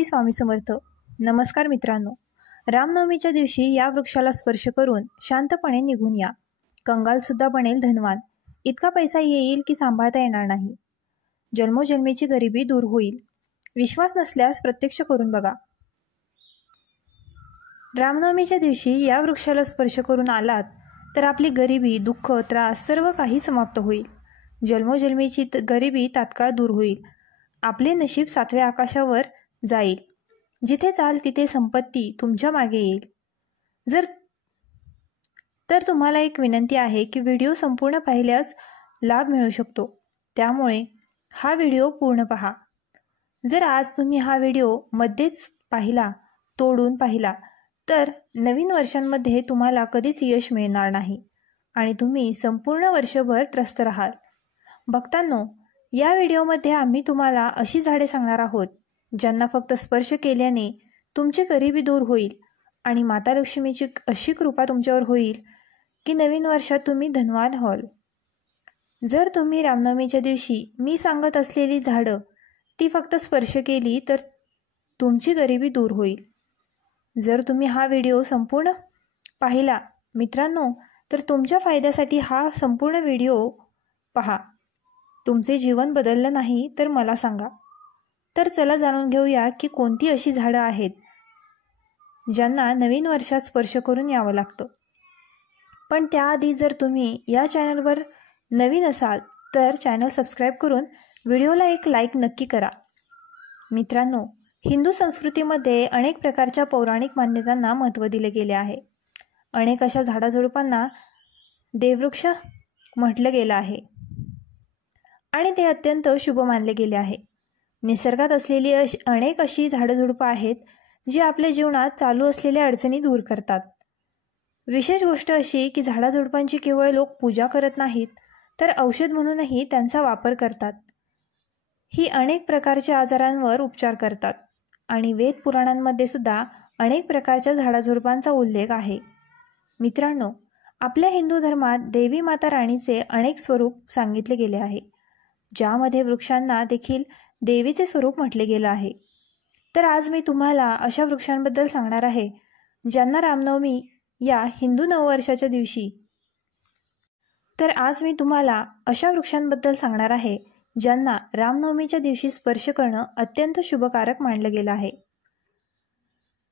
श्री स्वामी समर्थ. नमस्कार मित्रांनो, रामनवमीच्या दिवशी या वृक्षाला स्पर्श करून शांतपणे निघून या. कंगालसुद्धा बनेल धनवान. इतका पैसा येईल की सांभाळता येणार नाही. जन्मोजन्मीची गरिबी दूर होईल. विश्वास नसल्यास प्रत्यक्ष करून बघा. रामनवमीच्या दिवशी या वृक्षाला स्पर्श करून आलात तर आपली गरिबी, दुःख, त्रास सर्व काही समाप्त होईल. जन्मोजन्मीची गरिबी तात्काळ दूर होईल. आपले नशीब 7व्या आकाशावर जाईल. जिथे चाल तिथे संपत्ती तुमच्या मागे येईल. तर तुम्हाला एक विनंती आहे की व्हिडिओ संपूर्ण पाहिल्यास लाभ मिळू शकतो. त्यामुळे हा व्हिडिओ पूर्ण पहा. जर आज तुम्ही हा व्हिडिओ मध्येच पाहिला, तोडून पाहिला, तर नवीन वर्षांमध्ये तुम्हाला कधीच यश मिळणार नाही आणि तुम्ही संपूर्ण वर्षभर त्रस्त राहाल. भक्तांनो, या व्हिडिओमध्ये आम्ही तुम्हाला अशी झाडे सांगणार आहोत ज्यांना फक्त स्पर्श केल्याने तुमची गरिबी दूर होईल आणि माता लक्ष्मीची अशी कृपा तुमच्यावर होईल की नवीन वर्षात तुम्ही धनवान व्हाल. जर तुम्ही रामनवमीच्या दिवशी मी सांगत असलेली झाडं ती फक्त स्पर्श केली तर तुमची गरिबी दूर होईल. जर तुम्ही हा व्हिडिओ संपूर्ण पाहिला मित्रांनो, तर तुमच्या फायद्यासाठी हा संपूर्ण व्हिडिओ पहा. तुमचे जीवन बदललं नाही तर मला सांगा. तर चला जाणून घेऊया की कोणती अशी झाडं आहेत ज्यांना नवीन वर्षात स्पर्श करून यावं लागतं. पण त्याआधी जर तुम्ही या चॅनलवर नवीन असाल तर चॅनल सबस्क्राईब करून व्हिडिओला एक लाईक नक्की करा. मित्रांनो, हिंदू संस्कृतीमध्ये अनेक प्रकारच्या पौराणिक मान्यतांना महत्त्व दिले गेले आहे. अनेक अशा झाडाझुडपांना देववृक्ष म्हटलं गेलं आहे आणि ते अत्यंत शुभ मानले गेले आहे. निसर्गात असलेली अनेक अशी झाडझुडपं आहेत जी आपल्या जीवनात चालू असलेल्या अडचणी दूर करतात. विशेष गोष्ट अशी की झाडाझुडपांची केवळ लोक पूजा करत नाहीत तर औषध म्हणूनही त्यांचा वापर करतात. ही अनेक प्रकारच्या आजारांवर उपचार करतात आणि वेद पुराणांमध्ये सुद्धा अनेक प्रकारच्या झाडाझुडपांचा उल्लेख आहे. मित्रांनो, आपल्या हिंदू धर्मात देवी माता राणीचे अनेक स्वरूप सांगितले गेले आहे, ज्यामध्ये वृक्षांना देखील देवीचे स्वरूप म्हटले गेलं आहे. तर आज मी तुम्हाला अशा वृक्षांबद्दल सांगणार आहे ज्यांना रामनवमी या हिंदू नववर्षाच्या दिवशी ज्यांना रामनवमीच्या दिवशी स्पर्श करणं अत्यंत शुभकारक मानलं गेलं आहे.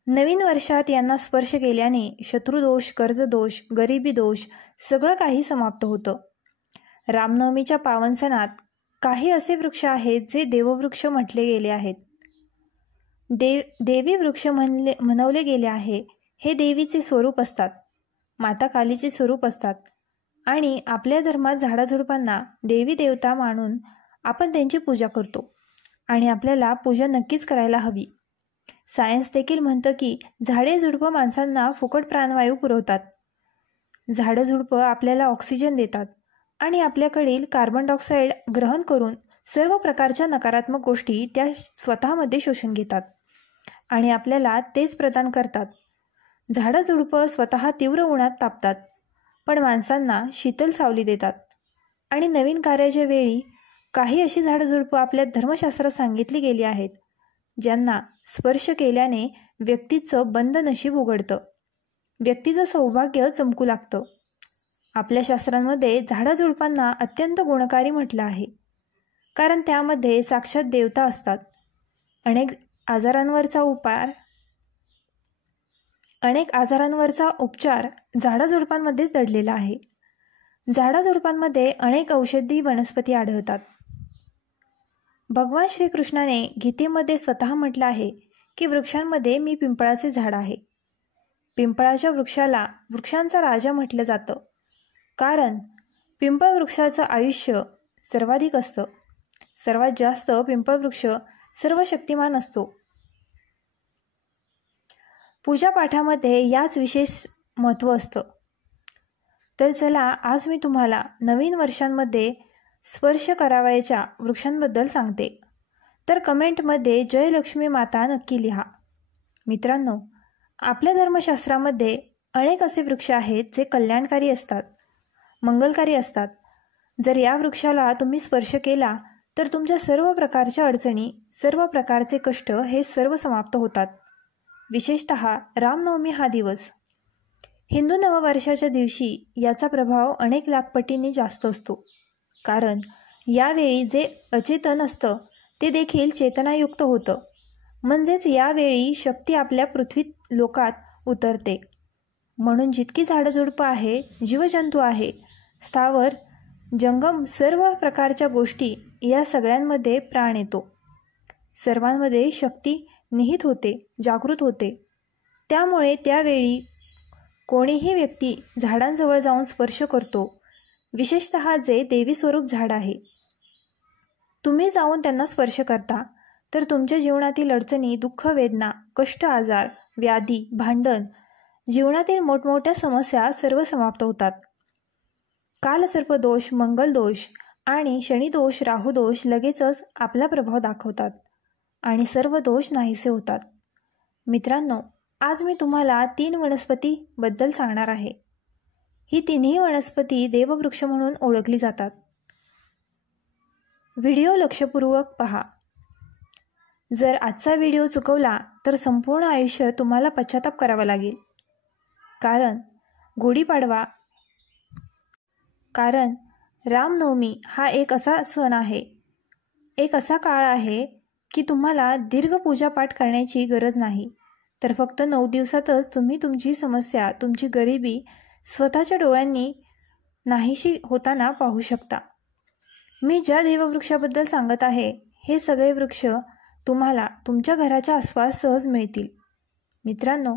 नवीन वर्षात यांना स्पर्श केल्याने शत्रुदोष, कर्जदोष, गरिबी दोष सगळं काही समाप्त होतं. रामनवमीच्या पावन सणात काही असे वृक्ष आहेत जे देववृक्ष म्हटले गेले आहेत. देवी वृक्ष म्हणवले गेले आहे. हे देवीचे स्वरूप असतात, माता कालीचे स्वरूप असतात आणि आपल्या धर्मात झाडाझुडपांना देवी देवता मानून आपण त्यांची पूजा करतो आणि आपल्याला पूजा नक्कीच करायला हवी. सायन्स देखील म्हणतं की झाडे झुडपं माणसांना फुकट प्राणवायू पुरवतात. झाडं झुडपं आपल्याला ऑक्सिजन देतात आणि आपल्याकडील कार्बन डायऑक्साईड ग्रहण करून सर्व प्रकारच्या नकारात्मक गोष्टी त्या स्वतःमध्ये शोषून घेतात आणि आपल्याला तेच प्रदान करतात. झाडं झुडपं स्वतः तीव्र उन्हात तापतात पण माणसांना शीतल सावली देतात. आणि नवीन कार्याच्या वेळी काही अशी झाडं झुडपं आपल्या धर्मशास्त्रात सांगितली गेली आहेत ज्यांना स्पर्श केल्याने व्यक्तीचं बंद नशीब उघडतं, व्यक्तीचं सौभाग्य चमकू लागतं. आपल्या शास्त्रांमध्ये झाडाझुडपांना अत्यंत गुणकारी म्हटलं आहे, कारण त्यामध्ये साक्षात देवता असतात. अनेक आजारांवरचा उपचार झाडाझुडपांमध्येच दडलेला आहे. झाडाझुडपांमध्ये अनेक औषधी वनस्पती आढळतात. भगवान श्रीकृष्णाने गीतेमध्ये स्वतः म्हटलं आहे की वृक्षांमध्ये मी पिंपळाचे झाड आहे. पिंपळाच्या वृक्षाला वृक्षांचा राजा म्हटलं जातं, कारण पिंपळ वृक्षाचं आयुष्य सर्वाधिक असतं. सर्वात जास्त पिंपळ वृक्ष सर्व शक्तिमान असतो. पूजापाठामध्ये याच विशेष महत्त्व असतं. तर चला आज मी तुम्हाला नवीन वर्षांमध्ये स्पर्श करावयाच्या वृक्षांबद्दल सांगते. तर कमेंटमध्ये जय लक्ष्मी माता नक्की लिहा. मित्रांनो, आपल्या धर्मशास्त्रामध्ये अनेक असे वृक्ष आहेत जे कल्याणकारी असतात, मंगलकारी असतात. जर या वृक्षाला तुम्ही स्पर्श केला तर तुमच्या सर्व प्रकारच्या अडचणी, सर्व प्रकारचे कष्ट हे सर्व समाप्त होतात. विशेषतः रामनवमी हा दिवस हिंदू नववर्षाच्या दिवशी याचा प्रभाव अनेक लाख पटींनी जास्त असतो. कारण यावेळी जे अचेतन असतं ते देखील चेतनायुक्त होतं. म्हणजेच यावेळी शक्ती आपल्या पृथ्वी लोकात उतरते. म्हणून जितकी झाडझुडपं आहे, जीवजंतू आहे, स्थावर जंगम सर्व प्रकारच्या गोष्टी या सगळ्यांमध्ये प्राण येतो. सर्वांमध्ये शक्ती निहित होते, जागृत होते. त्यामुळे त्यावेळी कोणीही व्यक्ती झाडांजवळ जाऊन स्पर्श करतो, विशेषतः जे देवी स्वरूप झाड आहे. तुम्ही जाऊन त्यांना स्पर्श करता तर तुमच्या जीवनातील अडचणी, दुःख, वेदना, कष्ट, आजार, व्याधी, भांडण, जीवनातील मोठमोठ्या समस्या सर्व समाप्त होतात. कालसर्पदोष, मंगलदोष आणि शनिदोष, राहुदोष लगेचच आपला प्रभाव दाखवतात आणि सर्व दोष नाहीसे होतात. मित्रांनो, आज मी तुम्हाला 3 वनस्पतीबद्दल सांगणार आहे. ही तिन्ही वनस्पती देववृक्ष म्हणून ओळखली जातात. व्हिडिओ लक्षपूर्वक पहा. जर आजचा व्हिडिओ चुकवला तर संपूर्ण आयुष्य तुम्हाला पश्चाताप करावा लागेल. कारण रामनवमी हा एक असा सण आहे, एक असा काळ आहे की तुम्हाला दीर्घ पूजापाठ करण्याची गरज नाही, तर फक्त 9 दिवसातच तुम्ही तुमची समस्या, तुमची गरिबी स्वतःच्या डोळ्यांनी नाहीशी होताना पाहू शकता. मी ज्या देववृक्षाबद्दल सांगत आहे, हे सगळे वृक्ष तुम्हाला तुमच्या घराच्या आसपास सहज मिळतील. मित्रांनो,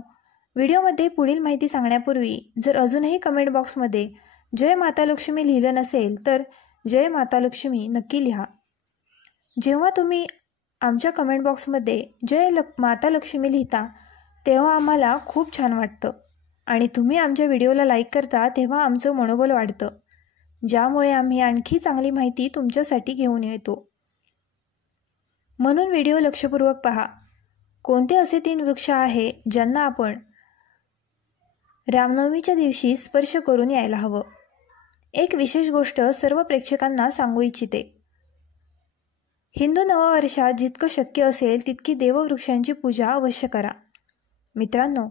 व्हिडिओमध्ये पुढील माहिती सांगण्यापूर्वी जर अजूनही कमेंट बॉक्समध्ये जय माता लक्ष्मी लिहिलं नसेल तर जय माता लक्ष्मी नक्की लिहा. जेव्हा तुम्ही आमच्या कमेंट बॉक्समध्ये जय माता लक्ष्मी लिहिता तेव्हा आम्हाला खूप छान वाटतं आणि तुम्ही आमच्या व्हिडिओला लाईक करता तेव्हा आमचं मनोबल वाढतं, ज्यामुळे आम्ही आणखी चांगली माहिती तुमच्यासाठी घेऊन येतो. म्हणून व्हिडिओ लक्षपूर्वक पहा. कोणते असे 3 वृक्ष आहे ज्यांना आपण रामनवमीच्या दिवशी स्पर्श करून यायला हवं? एक विशेष गोष्ट सर्व प्रेक्षकांना सांगू इच्छिते. हिंदू नववर्षात जितकं शक्य असेल तितकी देववृक्षांची पूजा अवश्य करा. मित्रांनो,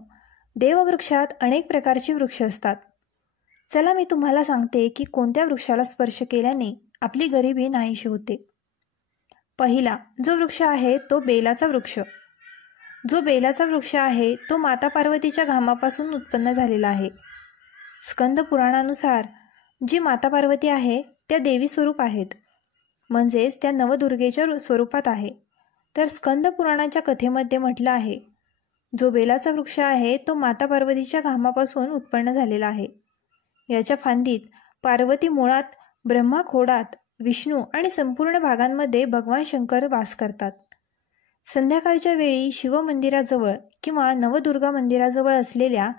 देववृक्षात अनेक प्रकारची वृक्ष असतात. चला मी तुम्हाला सांगते की कोणत्या वृक्षाला स्पर्श केल्याने आपली गरिबी नाहीशी होते. पहिला जो वृक्ष आहे तो बेलाचा वृक्ष. जो बेलाचा वृक्ष आहे तो माता पार्वतीच्या घामापासून उत्पन्न झालेला आहे. स्कंद पुराणानुसार जी माता पार्वती आहे त्या देवी स्वरूप आहेत, म्हणजेच त्या नवदुर्गेच्या स्वरूपात आहे. तर स्कंद पुराणाच्या कथेमध्ये म्हटलं आहे, जो बेलाचा वृक्ष आहे तो माता पार्वतीच्या घामापासून उत्पन्न झालेला आहे. याच्या फांदीत पार्वती मुळात, ब्रह्मा खोडात, विष्णू आणि संपूर्ण भागांमध्ये भगवान शंकर वास करतात. संध्याकाळच्या वेळी शिवमंदिराजवळ किंवा नवदुर्गा मंदिराजवळ असलेल्या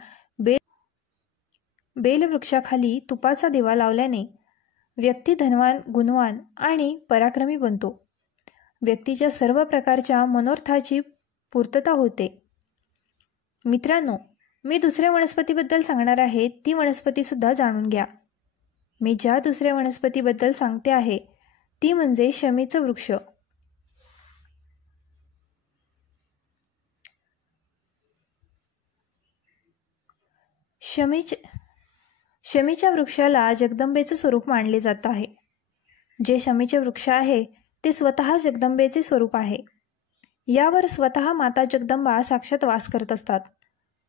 बेलवृक्षाखाली तुपाचा दिवा लावल्याने व्यक्ती धनवान, गुणवान आणि पराक्रमी बनतो. व्यक्तीच्या सर्व प्रकारच्या मनोरथाची पूर्तता होते. मित्रांनो, मी दुसऱ्या वनस्पतीबद्दल सांगणार आहे, ती वनस्पतीसुद्धा जाणून घ्या. मी ज्या दुसऱ्या वनस्पतीबद्दल सांगते आहे ती म्हणजे शमीचं वृक्ष. शमीच्या वृक्षाला जगदंबेचं स्वरूप मानले जात आहे. जे शमीचे वृक्ष आहे ते स्वतः जगदंबेचे स्वरूप आहे. यावर स्वतः माता जगदंबा साक्षात वास करत असतात.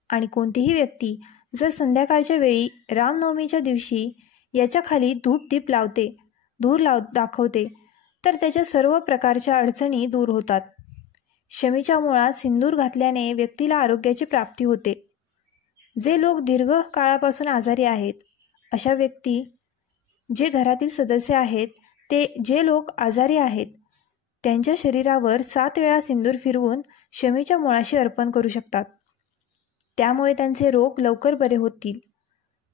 आणि कोणतीही व्यक्ती जर संध्याकाळच्या वेळी रामनवमीच्या दिवशी याच्या खाली धूप-दीप लावते, दाखवते, तर त्याच्या सर्व प्रकारच्या अडचणी दूर होतात. शमीच्या मुळात सिंदूर घातल्याने व्यक्तीला आरोग्याची प्राप्ती होते. जे लोक दीर्घ काळापासून आजारी आहेत, अशा व्यक्ती, जे घरातील सदस्य आहेत, जे लोक आजारी आहेत, त्यांच्या शरीरावर 7 वेळा सिंदूर फिरवून शमीच्या मुळाशी अर्पण करू शकतात. त्यामुळे त्यांचे रोग लवकर बरे होतील.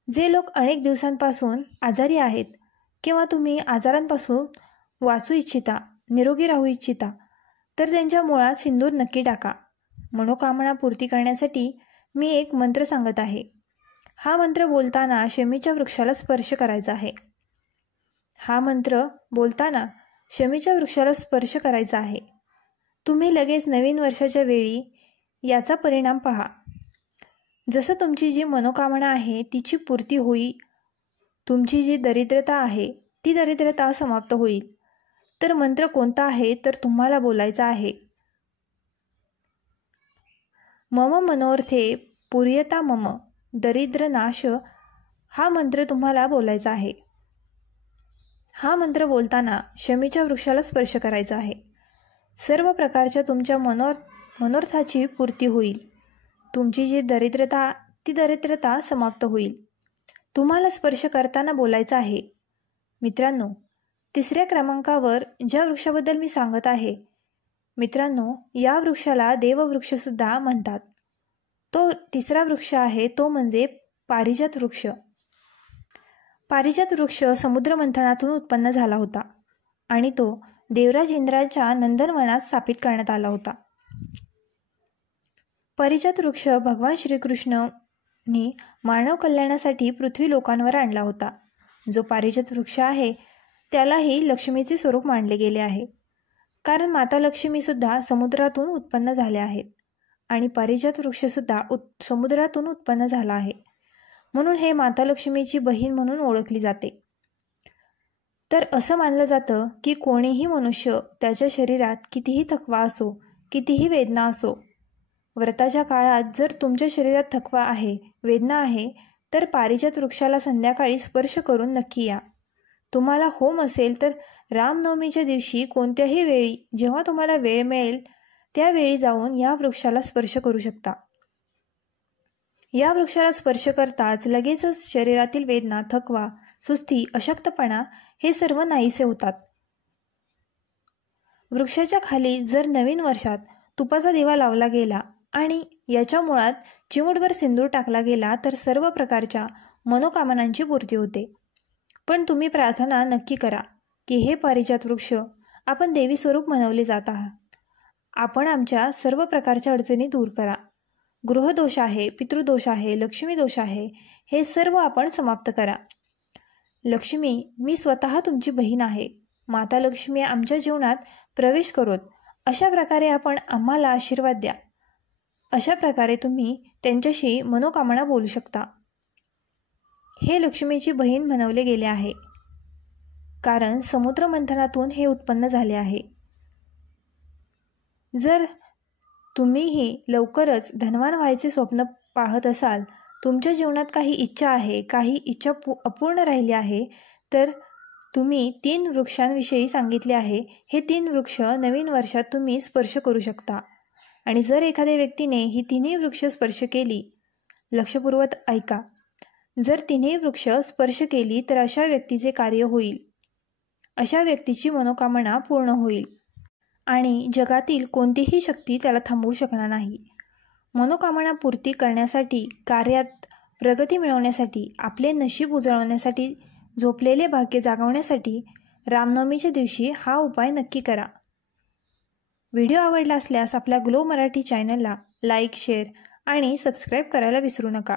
जे लोक अनेक दिवसांपासून आजारी आहेत किंवा तुम्ही आजारांपासून वाचू इच्छिता, निरोगी राहू इच्छिता, तर त्यांच्या मुळात सिंदूर नक्की टाका. मनोकामना पूर्ती करण्यासाठी मी एक मंत्र सांगत आहे. हा मंत्र बोलताना शमीच्या वृक्षाला स्पर्श करायचा आहे. हा मंत्र बोलताना शमीच्या वृक्षाला स्पर्श करायचा आहे. तुम्ही लगेच नवीन वर्षाच्या वेळी याचा परिणाम पहा. जसं तुमची जी मनोकामना आहे तिची पूर्ती होईल, तुमची जी दरिद्रता आहे ती दरिद्रता समाप्त होईल. तर मंत्र कोणता आहे तर तुम्हाला बोलायचा आहे, मम मनोर्थे पूर्यता मम दरिद्र नाश. हा मंत्र तुम्हाला बोलायचा आहे. हा मंत्र बोलताना शमीच्या वृक्षाला स्पर्श करायचा आहे. सर्व प्रकारच्या तुमच्या मनोर्थाची पूर्ती होईल. तुमची जी दरिद्रता ती दरिद्रता समाप्त होईल. तुम्हाला स्पर्श करताना बोलायचं आहे, मित्रांनो, 3ऱ्या क्रमांकावर ज्या वृक्षाबद्दल मी सांगत आहे, मित्रांनो, या वृक्षाला देववृक्षसुद्धा म्हणतात. तो 3रा वृक्ष आहे तो म्हणजे पारिजात वृक्ष. पारिजात वृक्ष समुद्र मंथनातून उत्पन्न झाला होता आणि तो देवराज इंद्राच्या नंदनवनात स्थापित करण्यात आला होता. पारिजात वृक्ष भगवान श्रीकृष्णांनी मानव कल्याणासाठी पृथ्वी लोकांवर आणला होता. जो पारिजात वृक्ष आहे त्यालाही लक्ष्मीचे स्वरूप मानले गेले आहे, कारण माता लक्ष्मीसुद्धा समुद्रातून उत्पन्न झाल्या आहेत आणि पारिजात वृक्षसुद्धा समुद्रातून उत्पन्न झाला आहे, म्हणून हे माता लक्ष्मीची बहीण म्हणून ओळखली जाते. तर असं मानलं जातं की कोणीही मनुष्य त्याच्या शरीरात कितीही थकवा असो, कितीही वेदना असो, व्रताच्या काळात जर तुमच्या शरीरात थकवा आहे, वेदना आहे, तर पारिजात वृक्षाला संध्याकाळी स्पर्श करून नक्की या. तुम्हाला होम असेल तर रामनवमीच्या दिवशी कोणत्याही वेळी जेव्हा तुम्हाला वेळ मिळेल त्यावेळी जाऊन या वृक्षाला स्पर्श करू शकता. या वृक्षाला स्पर्श करताच लगेचच शरीरातील वेदना, थकवा, सुस्ती, अशक्तपणा हे सर्व नाहीसे होतात. वृक्षाच्या खाली जर नवीन वर्षात तुपाचा दिवा लावला गेला आणि याच्या मुळात चिमूटभर सिंदूर टाकला गेला तर सर्व प्रकारच्या मनोकामनांची पूर्ती होते. पण तुम्ही प्रार्थना नक्की करा की हे पारिजात वृक्ष, आपण देवी स्वरूप मनवले जात आहात. आपण आमच्या सर्व प्रकारच्या अडचणी दूर करा. गृहदोष आहे, पितृदोष आहे, लक्ष्मी दोष आहे, हे सर्व आपण समाप्त करा. लक्ष्मी, मी स्वतः तुमची बहीण आहे. माता लक्ष्मी आमच्या जीवनात प्रवेश करोत. अशा प्रकारे आपण आम्हाला आशीर्वाद द्या. अशा प्रकारे तुम्ही त्यांच्याशी मनोकामना बोलू शकता. हे लक्ष्मीची बहीण म्हणवले गेले आहे, कारण समुद्र मंथनातून हे उत्पन्न झाले आहे. जर तुम्हीही लवकरच धनवान व्हायचे स्वप्न पाहत असाल, तुमच्या जीवनात काही इच्छा आहे, काही इच्छा अपूर्ण राहिली आहे, तर तुम्ही 3 वृक्षांविषयी सांगितले आहे. हे 3 वृक्ष नवीन वर्षात तुम्ही स्पर्श करू शकता. आणि जर एखाद्या व्यक्तीने ही 3ही वृक्ष स्पर्श केली, लक्षपूर्वक ऐका, जर 3ही वृक्ष स्पर्श केली तर अशा व्यक्तीचे कार्य होईल, अशा व्यक्तीची मनोकामना पूर्ण होईल आणि जगातील कोणतीही शक्ती त्याला थांबवू शकणार नाही. मनोकामना पूर्ती करण्यासाठी, कार्यात प्रगती मिळवण्यासाठी, आपले नशीब उजळवण्यासाठी, झोपलेले भाग्य जागवण्यासाठी रामनवमीच्या दिवशी हा उपाय नक्की करा. व्हिडिओ आवडला असल्यास आपल्या ग्लो मराठी चॅनलला लाईक, शेअर आणि सबस्क्राईब करायला विसरू नका.